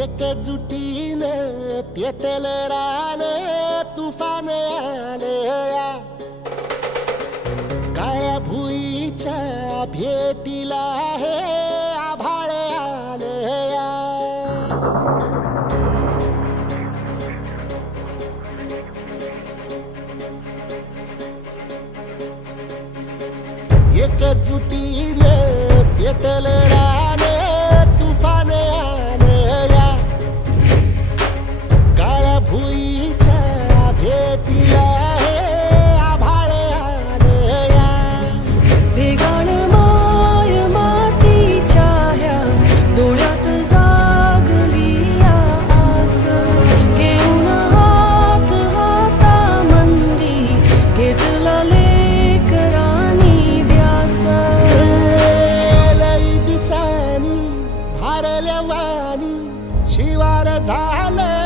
एकजुटीनं पेटलं रान तुफान आलया काळ्या भुईच्या भेटीला हे आभाळ आलया एकजुटीनं पेटलं रान तुफान आलया काळ्या भुईच्या भेटीला हे आभाळ आलया भेगाळ माय मातीच्या ह्या डोळ्यात जागली या आस घेऊन हात हातामंदी घेतला लेकरांनी ध्यास लई दिसानी भारल्या वाणी शिवार झालया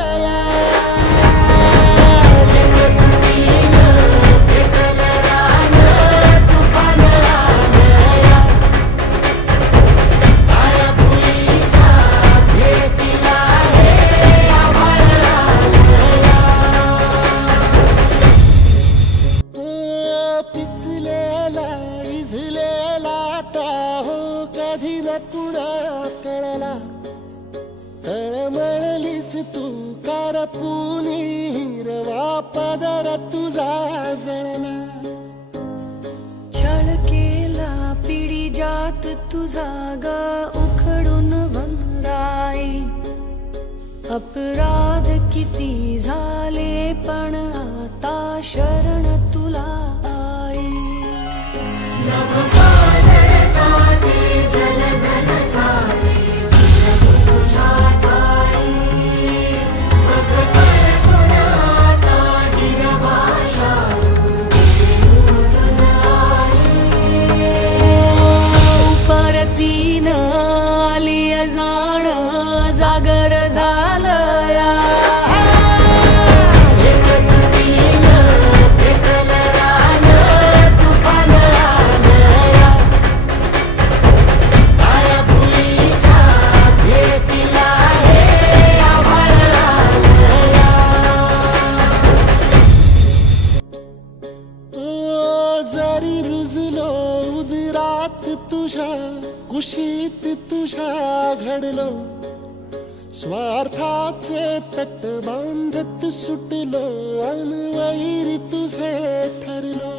पिचलेला इझलेला टाहो कधी न कुणा कळला तळमळलीस तू करपुनी हिरवा पदर तुझा जळला छळ केला पिढी जात तुझा ग उखडून वनराई अपराध किती झाले पण आता शरण तुला आई परतीन आली जाण जागर झालया जरी रुजलो उदरात तुझ्या कुशीत तुझ्या घडलो स्वार्थाचे तट बांधत सुटलो अनवैरी तुझे ठरलो